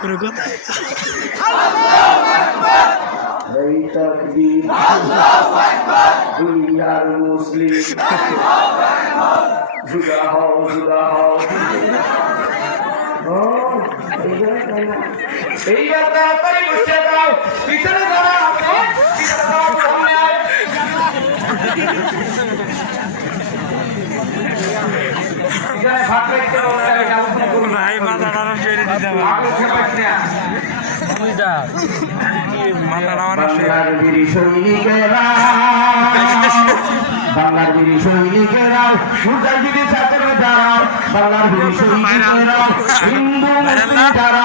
কোনো কথা এই তাকবীর we are Muslim জুদা হও এইবার তাড়াতাড়ি বসে দাও পিছনে দাঁড়াও ভাই মাথা নাড়া ফেলে দিতে হবে মাথা নাড়া বাংলার বীর সৈনিকেরা বাংলার বীর সৈনিকেরাও মুজাহিদি ছাত্র যারা বাংলার বীর সৈনিকেরাও হিন্দু মুসলিম যারা